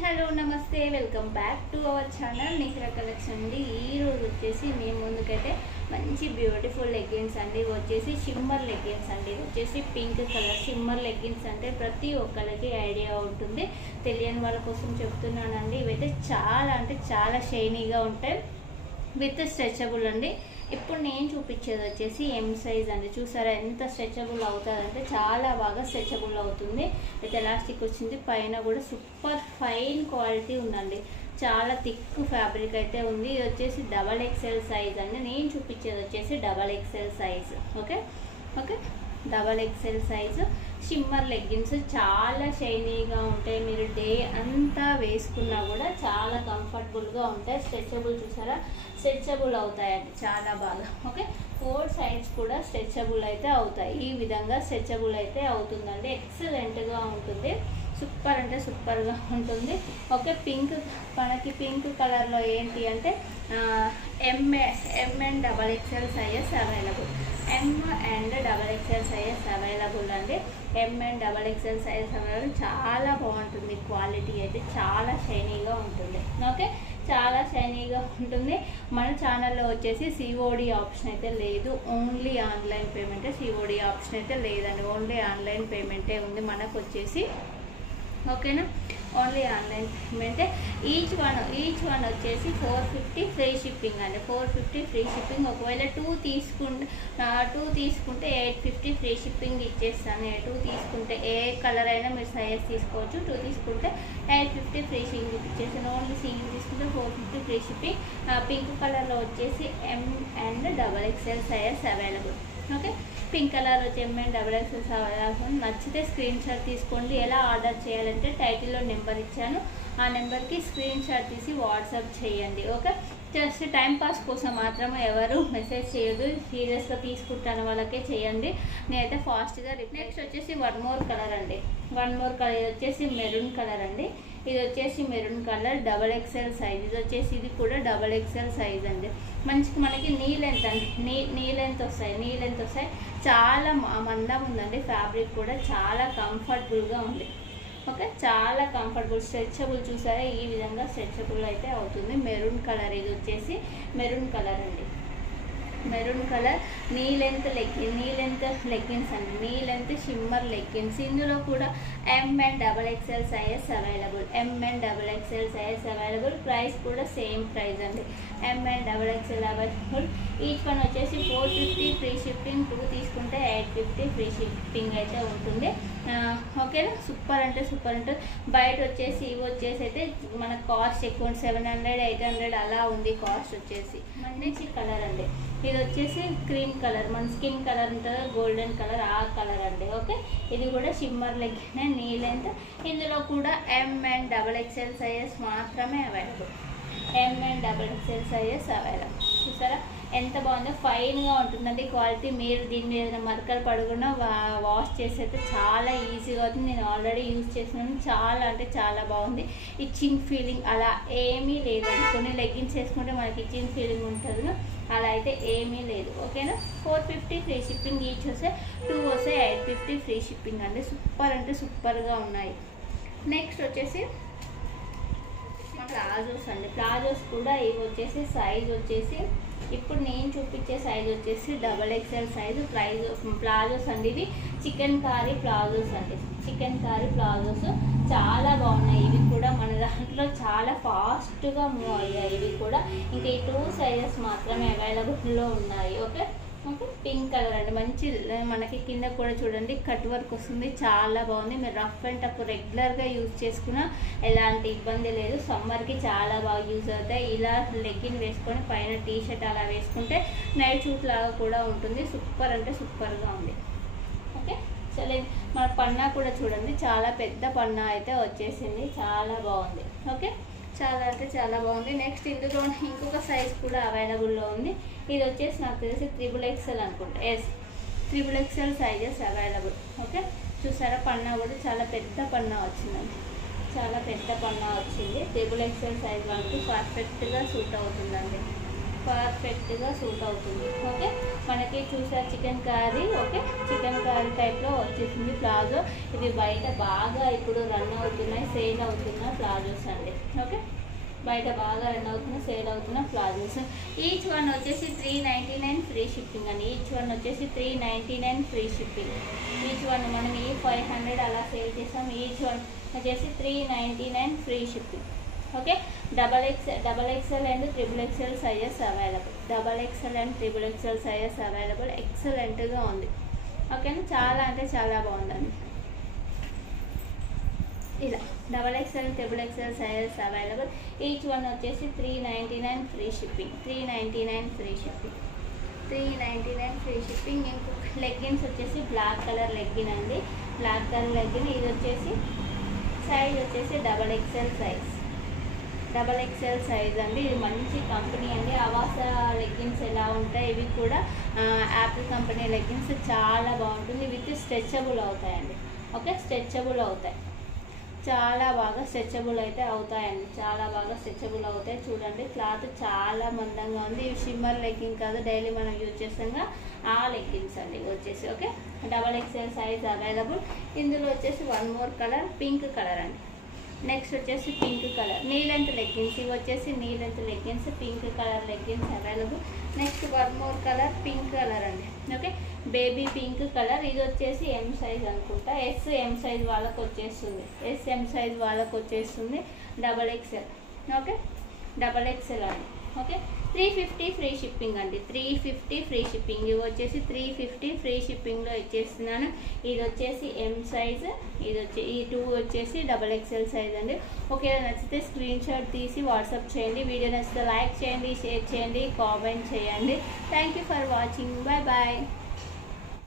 Hello నమస్తే welcome back to our channel Nikhila collection అండి. ఈ రోజు వచ్చేసి మీ ముందుకైతే మంచి బ్యూటిఫుల్ లెగ్గిన్స్ అండి. వచ్చేసి షిమ్మర్ లెగ్గిన్స్ అండి. వచ్చేసి పింక్ కలర్ షిమ్మర్ లెగ్గిన్స్ అంటే ప్రతి ఒక్కరికి ఐడియా ఉంటుంది. తెలియని వాళ్ళ కోసం చెప్తున్నానండి. ఇవైతే చాలా అంటే చాలా షైనీగా ఉంటాయి విత్ స్ట్రెచబుల్ అండి. ఇప్పుడు నేను చూపించేది వచ్చేసి ఎం సైజ్ అండి. చూసారా ఎంత స్ట్రెచబుల్ అవుతుందంటే చాలా బాగా స్ట్రెచబుల్ అవుతుంది. విత్ ఎలాస్టిక్ వచ్చింది. పైన కూడా సూపర్ ఫైన్ క్వాలిటీ ఉందండి. చాలా థిక్ ఫ్యాబ్రిక్ అయితే ఉంది. ఇది వచ్చేసి XXL సైజ్ అండి. నేను చూపించేది వచ్చేసి XXL size. Okay okay XXL size shimmer leggings చాలా షైనీగా ఉంటాయి. మీరు డే అంతా వేసుకున్నా కూడా చాలా కంఫర్టబుల్గా ఉంటాయి. స్ట్రెచబుల్ చూసారా స్ట్రెచబుల్ అవుతాయండి చాలా బాగా. ఓకే 4 సైడ్స్ కూడా స్ట్రెచబుల్ అయితే అవుతాయి. ఈ విధంగా స్ట్రెచబుల్ అయితే అవుతుందండి. ఎక్సలెంట్గా ఉంటుంది. సూపర్ అంటే సూపర్గా ఉంటుంది. ఓకే మనకి పింక్ కలర్లో ఏంటి అంటే M and XXL sizes available. M and XXL sizes available అండి. M and XXL sizes available. చాలా బాగుంటుంది. క్వాలిటీ అయితే చాలా షైనీగా ఉంటుంది. ఓకే చాలా షైనీగా ఉంటుంది. మన ఛానల్లో వచ్చేసి COD ఆప్షన్ అయితే లేదు. ఓన్లీ ఆన్లైన్ పేమెంటే. COD ఆప్షన్ అయితే లేదండి. ఓన్లీ ఆన్లైన్ పేమెంటే ఉంది మనకు వచ్చేసి. ఓకేనా ఓన్లీ ఆన్లైన్ పేమెంటే. ఈచ్ వన్ వచ్చేసి 450 ఫ్రీ షిప్పింగ్ అండి. 450 ఫ్రీ షిప్పింగ్. ఒకవేళ 2 తీసుకుంటే 850 ఫ్రీ షిప్పింగ్ ఇచ్చేస్తాను. 2 తీసుకుంటే ఏ కలర్ అయినా మీరు సైజ్ తీసుకోవచ్చు. 2 తీసుకుంటే 850 ఫ్రీ షిప్పింగ్ ఇచ్చేస్తాను. ఓన్లీ సింగిల్ తీసుకుంటే 450 ఫ్రీ షిప్పింగ్. పింక్ కలర్లో వచ్చేసి M and XXL sizes available. Okay pink colour వచ్చి M and XXL అవైలబుల్. నచ్చితే స్క్రీన్ షాట్ తీసుకోండి. ఎలా ఆర్డర్ చేయాలంటే టైటిల్లో నెంబర్ ఇచ్చాను. ఆ నెంబర్కి స్క్రీన్ షాట్ తీసి వాట్సాప్ చేయండి. ఓకే జస్ట్ టైంపాస్ కోసం మాత్రమే ఎవరు మెసేజ్ చేయదు. సీరియస్గా తీసుకుంటాను వాళ్ళకే చేయండి. నేనైతే ఫాస్ట్గా నెక్స్ట్ వచ్చేసి వన్ మోర్ కలర్ అండి. వన్ మోర్ కలర్ ఇది వచ్చేసి మెరూన్ కలర్ అండి. ఇది వచ్చేసి మెరూన్ కలర్ XXL సైజ్. ఇది వచ్చేసి ఇది కూడా XXL సైజ్ అండి. మనకి నీ లెంత్ అండి. నీ లెంత్ వస్తాయి. చాలా మందం ఉందండి. ఫ్యాబ్రిక్ కూడా చాలా కంఫర్టబుల్గా ఉంది. ఓకే చాలా కంఫర్టబుల్ స్ట్రెచబుల్ చూసారా ఈ విధంగా స్ట్రెచబుల్ అయితే అవుతుంది. మెరూన్ కలర్ ఇది వచ్చేసి మెరూన్ కలర్ అండి. Maroon colour knee length leggings అండి. Knee length shimmer leggings. ఇందులో కూడా M and XXL sizes available. M and XXL sizes available. Price కూడా సేమ్ ప్రైస్ అండి. M and XXL available. Each one వచ్చేసి 450 free shipping. 2 తీసుకుంటే 850 free shipping అయితే ఉంటుంది. ఓకేనా సూపర్ అంటే సూపర్ ఉంటుంది. బయట వచ్చేసి ఇవి వచ్చేసి అయితే మన కాస్ట్ ఎక్కువ 700 800 అలా ఉంది కాస్ట్ వచ్చేసి. మంచి కలర్ అండి. ఇది వచ్చేసి క్రీమ్ కలర్. మన స్కిన్ కలర్ ఉంటుంది గోల్డెన్ కలర్ ఆ కలర్ అండి. ఓకే ఇది కూడా షిమ్మర్ లెగ్గిన్ నీ లెంత్. ఇందులో కూడా M and XXL సైజెస్ మాత్రమే available. M and XXL sizes available. చూసారా ఎంత బాగుందో ఫైన్గా ఉంటుందండి క్వాలిటీ. మీరు దీని మీద మరకలు పడుకున్న వాష్ చేసైతే చాలా ఈజీగా అవుతుంది. నేను ఆల్రెడీ యూజ్ చేసినాను. చాలా అంటే చాలా బాగుంది. ఇచ్చింగ్ ఫీలింగ్ అలా ఏమీ లేదండి. కొన్ని లెగ్గిన్స్ వేసుకుంటే మనకి ఇచ్చింగ్ ఫీలింగ్ ఉంటుంది. అలా అయితే ఏమీ లేదు. ఓకేనా 450 ఫ్రీ షిప్పింగ్. ఈచ్ వస్తే 2 వస్తే 850 ఫ్రీ షిప్పింగ్ అండి. సూపర్ అంటే సూపర్గా ఉన్నాయి. నెక్స్ట్ వచ్చేసి ప్లాజోస్ అండి. ప్లాజోస్ కూడా ఇవి వచ్చేసి సైజ్ వచ్చేసి ఇప్పుడు నేను చూపించే సైజ్ వచ్చేసి XXL సైజు. ప్లాజోస్ అండి. ఇవి చికెన్ కారీ ప్లాజోస్ అండి. చికెన్ కారీ ప్లాజోస్ చాలా బాగున్నాయి. ఇవి కూడా మన దాంట్లో చాలా ఫాస్ట్గా మూవ్ అయ్యాయి. ఇవి కూడా ఇంకా ఈ 2 సైజెస్ మాత్రమే అవైలబుల్లో ఉన్నాయి. ఓకే ఓకే పింక్ కలర్ అండి. మంచి మనకి కింద కూడా చూడండి కట్ వర్క్ వస్తుంది. చాలా బాగుంది. మీరు రఫ్ అండ్ టఫ్ రెగ్యులర్గా యూజ్ చేసుకున్నా ఎలాంటి ఇబ్బంది లేదు. సమ్మర్కి చాలా బాగా యూజ్ అవుతాయి. ఇలా లెగ్గిన్ వేసుకొని పైన టీ షర్ట్ అలా వేసుకుంటే నైట్ షూట్ లాగా కూడా ఉంటుంది. సూపర్ అంటే సూపర్గా ఉంది. ఓకే సరే మన పన్నా కూడా చూడండి చాలా పెద్ద పన్నా అయితే వచ్చేసింది. చాలా బాగుంది. ఓకే చాలా అంటే చాలా బాగుంది. నెక్స్ట్ ఇందులో ఇంకొక సైజ్ కూడా అవైలబుల్లో ఉంది. ఇది వచ్చేసి నాకు తెలిసి XXL అనుకుంటా. XXL sizes available. ఓకే చూసారా పన్నా కూడా చాలా పెద్ద పన్నా వచ్చిందండి. చాలా పెద్ద పన్నా వచ్చింది. XXL సైజ్ వాళ్ళకి పర్ఫెక్ట్గా సూట్ అవుతుందండి. పర్ఫెక్ట్గా సూట్ అవుతుంది. ఓకే, మనకి చూసారు chicken curry. Okay, chicken curry టైప్లో వచ్చేసింది ప్లాజో. ఇది బయట బాగా ఇప్పుడు రన్ అవుతున్నాయి, సేల్ అవుతున్న ప్లాజోస్ అండి. ఓకే, బయట బాగా రన్ అవుతున్న సేల్ అవుతున్న ప్లాజోస్. ఈచ్ వన్ వచ్చేసి 399 ఫ్రీ షిప్పింగ్ అండి. ఈచ్ వన్ వచ్చేసి 399 ఫ్రీ షిప్పింగ్. ఈచ్ వన్ మనం ఈ 500 అలా సేల్ చేస్తాం. ఈచ్ వన్ వచ్చేసి 399 free shipping. Okay, double XL and triple XL sizes available. Double XL and triple XL sizes available. ఎక్సలెంట్గా ఉంది. ఓకేనా, చాలా అంటే చాలా బాగుందండి. ఇలా double XL triple XL sizes available. Each one వచ్చేసి 399 free shipping. 399 free shipping. 399 free shipping. ఇంకొక లెగ్గిన్స్ వచ్చేసి బ్లాక్ కలర్ లెగ్గిన్ అండి. Black colour legging. ఇది వచ్చేసి సైజ్ వచ్చేసి double XL size. Double XL size అండి. ఇది మంచి కంపెనీ అండి. అవాస లెగ్గిన్స్ ఎలా ఉంటాయి, ఇవి కూడా యాపిల్ కంపెనీ లెగ్గిన్స్ చాలా బాగుంటుంది. విత్ స్ట్రెచబుల్ అవుతాయండి. ఓకే, స్ట్రెచబుల్ అవుతాయి, చాలా బాగా స్ట్రెచబుల్ అయితే అవుతాయండి. చాలా బాగా స్ట్రెచబుల్ అవుతాయి. చూడండి, క్లాత్ చాలా మందంగా ఉంది. ఇవి షిమ్మర్ లెగ్గిన్ కాదు, డైలీ మనం యూజ్ చేస్తాం ఆ లెగ్గిన్స్ అండి వచ్చేసి. Okay, double XL size available. ఇందులో వచ్చేసి one more colour, pink colour అండి. నెక్స్ట్ వచ్చేసి pink colour knee length leggings. ఇవి వచ్చేసి knee length leggings, pink colour leggings available. Next one more colour, pink colour అండి. Okay, baby pink colour. ఇది వచ్చేసి M size అనుకుంటా. ఎం సైజ్ వాళ్ళకు వచ్చేస్తుంది. ఎం సైజ్ వాళ్ళకు వచ్చేస్తుంది. Double XL. Okay, double XL అండి. ఓకే, 350 ఫ్రీ షిప్పింగ్ అండి. 350 ఫ్రీ షిప్పింగ్. ఇవి వచ్చేసి 350 ఫ్రీ షిప్పింగ్లో ఇచ్చేస్తున్నాను. ఇది వచ్చేసి ఎం సైజ్, ఈ 2 వచ్చేసి డబల్ ఎక్స్ఎల్ సైజ్ అండి. ఓకే, నచ్చితే స్క్రీన్ షాట్ తీసి వాట్సాప్ చేయండి. వీడియో నచ్చితే లైక్ చేయండి, షేర్ చేయండి, కామెంట్ చేయండి. Thank you for watching. Bye bye.